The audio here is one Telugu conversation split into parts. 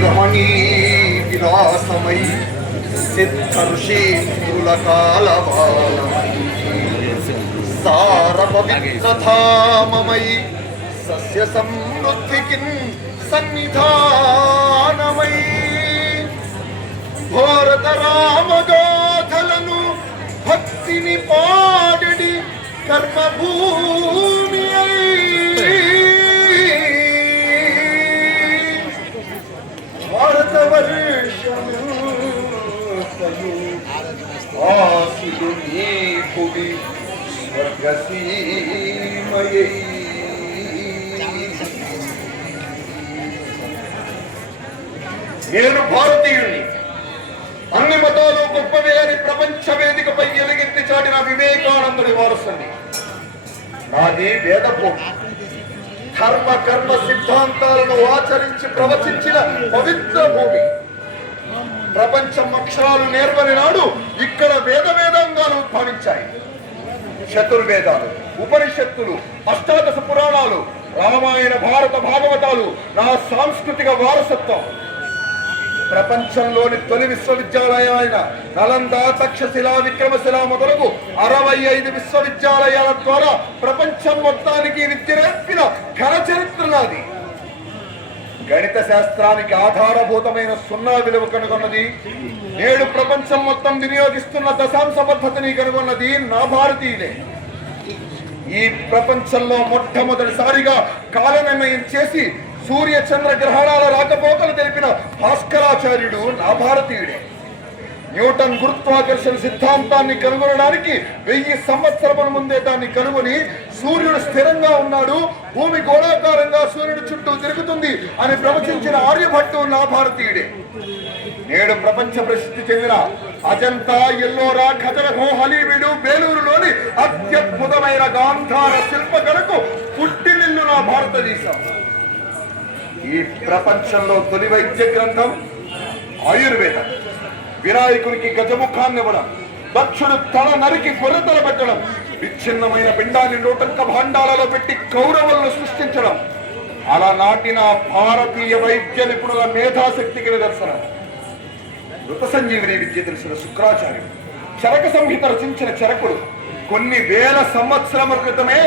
రమణీ విలాసమై సిద్ధ ఋషీంద్రుల కాలవాలమై సార పవిత్రధామమై సస్య సమృద్ధికి సన్నిధానమై భారత రామగాథలను భక్తిని పాడడి కర్మభూమి భారతవర్షము ఆశుడు నీ పుడి స్వర్గసీమయై. నేను భారతీయుడిని, అన్ని మతాలు గొప్పవే అని ప్రపంచ వేదికపై ఎలుగెత్తి చాటిన వివేకానందుని వారసుని. నాది వేదభూమి, ధర్మ కర్మ సిద్ధాంతాలను ఆచరించి ప్రవచించిన పవిత్ర భూమి. ప్రపంచం అక్షరాలు నేర్పని నాడు ఇక్కడ వేదాంగాలు ఉద్భవించాయి. చతుర్వేదాలు, ఉపనిషత్తులు, అష్టాదశ పురాణాలు, రామాయణ, భారత, భాగవతాలు నా సాంస్కృతిక వారసత్వం. ప్రపంచంలోని తొలి విశ్వవిద్యాలయం అయిన నలంద, తక్షశిల, విక్రమశిల మొదలగు 65 విశ్వవిద్యాలయాల ద్వారా ప్రపంచం మొత్తానికి విద్య నేర్పిన ఘన చరిత్ర నాది. గణిత శాస్త్రానికి ఆధారభూతమైన సున్నా విలువ కనుగొన్నది, నేడు ప్రపంచం మొత్తం వినియోగిస్తున్న దశాంశ పద్ధతిని కనుగొన్నది నా భారతీయులే. ఈ ప్రపంచంలో మొట్టమొదటిసారిగా కాల నిర్ణయం చేసి సూర్య చంద్ర గ్రహణాల రాకపోకలు తెలిపిన భాస్కరాచార్యుడు నా భారతీయుడే. న్యూటన్ గురుత్వాకర్షణ సిద్ధాంతాన్ని కనుగొనడానికి 1000 సంవత్సరముల ముందే దాన్ని కనుగొని సూర్యుడు స్థిరంగా ఉన్నాడు, భూమి గోళాకారంగా సూర్యుడు చుట్టూ తిరుగుతుంది అని ప్రవచించిన ఆర్యభట్టు నా భారతీయుడే. నేడు ప్రపంచ ప్రసిద్ధి చెందిన అజంతా, ఎల్లోరా, ఖజరహో, హలీబీడు, బేలూరులోని అత్యద్భుతమైన గాంధార శిల్పకళకు పుట్టినిల్లు నా భారతదేశం. ఈ ప్రపంచంలో తొలి వైద్య గ్రంథం ఆయుర్వేదం. వినాయకునికి గజముఖాన్ని ఇవ్వడం, దక్షుడు తల నరికి గొర్రెతల పెట్టడం, విచ్ఛిన్నమైన పిండాన్ని నూటంక భాండాలలో పెట్టి కౌరవులను సృష్టించడం అలా నాటిన భారతీయ వైద్య నిపుణుల మేధాశక్తికి నిదర్శనం. మృత సంజీవిని విద్య తెలిసిన శుక్రాచార్యుడు, చరక సంహిత రచించిన చరకుడు, కొన్ని వేల సంవత్సరముల క్రితమే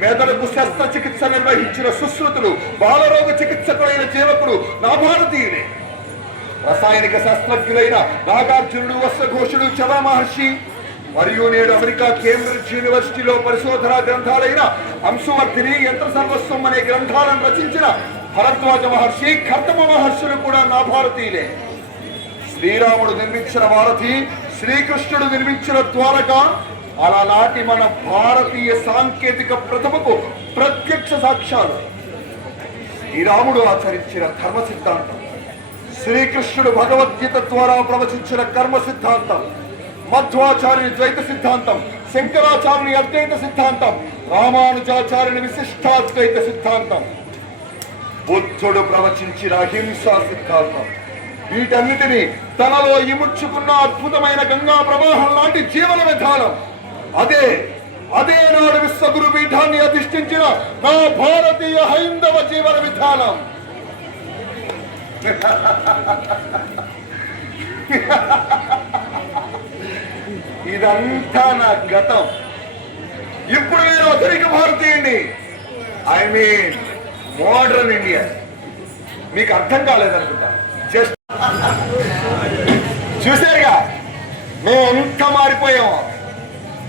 మెదడుకు శస్త్రచికిత్స నిర్వహించిన సుశ్రుతుడు, బాలరోగ చికిత్సకుడైన జీవకుడు నా భారతీయుడే. రసాయనిక శాస్త్రజ్ఞులైన నాగార్జునుడు, వస్త్రఘోషుడు, చవ మహర్షి మరియు నేడు అమెరికా కేంబ్రిడ్జ్ యూనివర్సిటీలో పరిశోధనా గ్రంథాలైన అంశువర్ధిని, యంత్ర సర్వస్వం అనే గ్రంథాలను రచించిన భరద్వాజ మహర్షి, కర్దమ మహర్షులు కూడా నా భారతీయులే. శ్రీరాముడు నిర్మించిన వారధి, శ్రీకృష్ణుడు నిర్మించిన ద్వారక అలనాటి మన భారతీయ సాంకేతిక ప్రతిభకు ప్రత్యక్ష సాక్ష్యాలు. శ్రీరాముడు ఆచరించిన ధర్మ సిద్ధాంతం, శ్రీకృష్ణుడు భగవద్గీత ద్వారా ప్రవచించిన కర్మ సిద్ధాంతం, మధ్వాచార్యుని ద్వైత సిద్ధాంతం, శంకరాచార్యుని అద్వైత సిద్ధాంతం, రామానుజాచార్యుని విశిష్టాద్వైత సిద్ధాంతం, బుద్ధుడు ప్రవచించిన అహింసా సిద్ధాంతం, వీటన్నిటినీ తనలో ఇముడ్చుకున్న అద్భుతమైన గంగా ప్రవాహం లాంటి జీవన విధానం. అదే నాడు విశ్వగురు పీఠాన్ని అధిష్ఠించిన నా భారతీయ హైందవ జీవన విధానం. ఇదంతా నా గతం. ఇప్పుడు నేను ఆధునిక భారతీయుడిని, ఐ మీన్ మోడర్న్ ఇండియా. మీకు అర్థం కాలేదనుకుంటా. జస్ట్ చూసారుగా మేము ఎంత మారిపోయాము.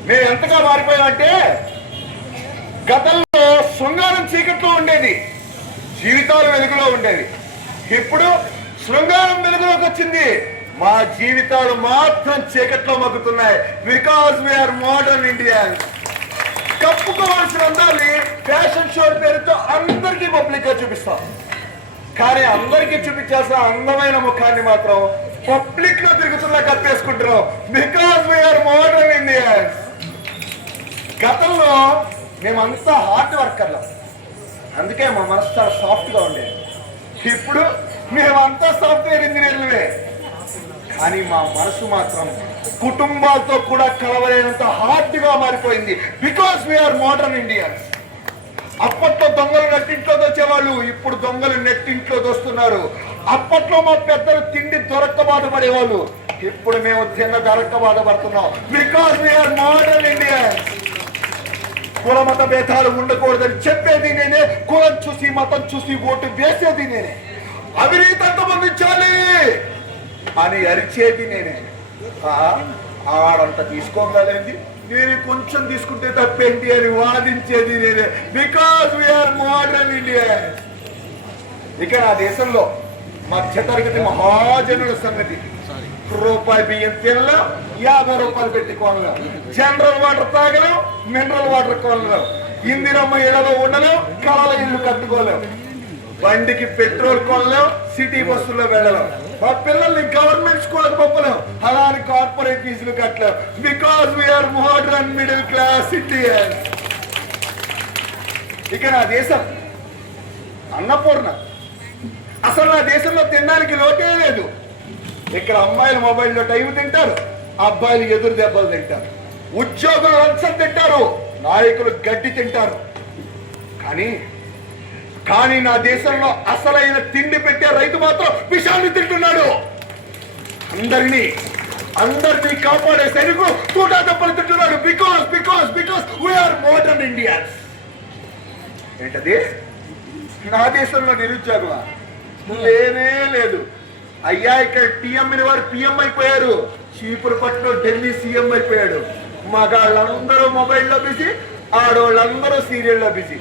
మేము ఎంతగా మారిపోయామంటే గతంలో శృంగారం చీకట్లో ఉండేది, జీవితాలు వెలుగులో ఉండేది. ఇప్పుడు శృంగారం వెలుగులోకి వచ్చింది, మా జీవితాలు మాత్రం చీకట్లో మగ్గుతున్నాయి. Because we are modern Indians. కప్పుకోవాల్సిన అందాన్ని ఫ్యాషన్ షో పేరుతో అందరికీ పబ్లిక్ గా చూపిస్తాం. కానీ అందరికీ చూపించాల్సిన అందమైన ముఖాన్ని మాత్రం పబ్లిక్ లో తిరుగుతున్నా కప్పేసుకుంటున్నాం. Because we are modern Indians. గతంలో మేమంతా హార్డ్ వర్కర్లు, అందుకే మా మనసు చాలా సాఫ్ట్ గా ఉండేది. ఇప్పుడు మేమంతా సాఫ్ట్వేర్ ఇంజనీర్లే, కానీ మా మనసు మాత్రం కుటుంబాలతో కూడా కలవలేనంత హార్డ్ గా మారిపోయింది. Because we are modern Indians. అప్పట్లో దొంగలు నెట్టింట్లో దోచేవాళ్ళు, ఇప్పుడు దొంగలు నెట్టింట్లో దోస్తున్నారు. అప్పట్లో మా పెద్దలు తిండి దొరక్క బాధపడేవాళ్ళు, ఇప్పుడు మేము తిన్న దొరక్క బాధపడుతున్నాం. Because we are modern Indians. కుల మత భేదాలు ఉండకూడదని చెప్పేది నేనే, కులం చూసి మతం చూసి ఓటు వేసేది నేనే, అవినీతి అంతమందించాలి అని అరిచేది నేనే. ఆడంత తీసుకోగలేంది, నేను కొంచెం తీసుకుంటే తప్పేంటి అని వాదించేది నేనే. Because we are modern Indians. ఇక నా దేశంలో మధ్యతరగతి మహాజనుల సంగతి, రూపాయి బియ్యం తినలేం, 50 రూపాయలు పెట్టి కొనలేం, జనరల్ వాటర్ తాగలేం, మినరల్ వాటర్ కొనలేం, ఇందిరమ్మ ఇళ్లలో ఉండలేం, కళల ఇల్లు కట్టుకోలేం, బండికి పెట్రోల్ కొనలేం, సిటీ బస్సుల్లో వెళ్ళలేం, మా పిల్లల్ని గవర్నమెంట్ స్కూల్కి పంపలేం, అలానే కార్పొరేట్ ఫీజులు కట్టలేం. Because we are modern middle class Indians. ఇక నా దేశం అన్నపూర్ణ. అసలు నా దేశంలో తినడానికి లోటే లేదు. ఇక్కడ అమ్మాయిలు మొబైల్లో టైం తింటారు, అబ్బాయిలు ఎదురు దెబ్బలు తింటారు, ఉద్యోగులు లంచం తింటారు, నాయకులు గడ్డి తింటారు. కానీ నా దేశంలో అసలైన తిండి పెట్టే రైతు మాత్రం విషాన్ని తింటున్నాడు. అందరినీ కాపాడే సైనికు తూటా దెబ్బలు తింటున్నాడు. Because we are modern Indians. ఏంటది? నా దేశంలో నిరుద్యోగమా? లేనే లేదు. అయ్యా, ఇక్కడ టీఎంని వారు పిఎం అయిపోయారు, చీపురుపట్నం ఢిల్లీ సీఎం అయిపోయాడు. మగాళ్ళందరూ మొబైల్లో బిజీ, ఆడవాళ్ళందరూ సీరియల్లో బిజీ.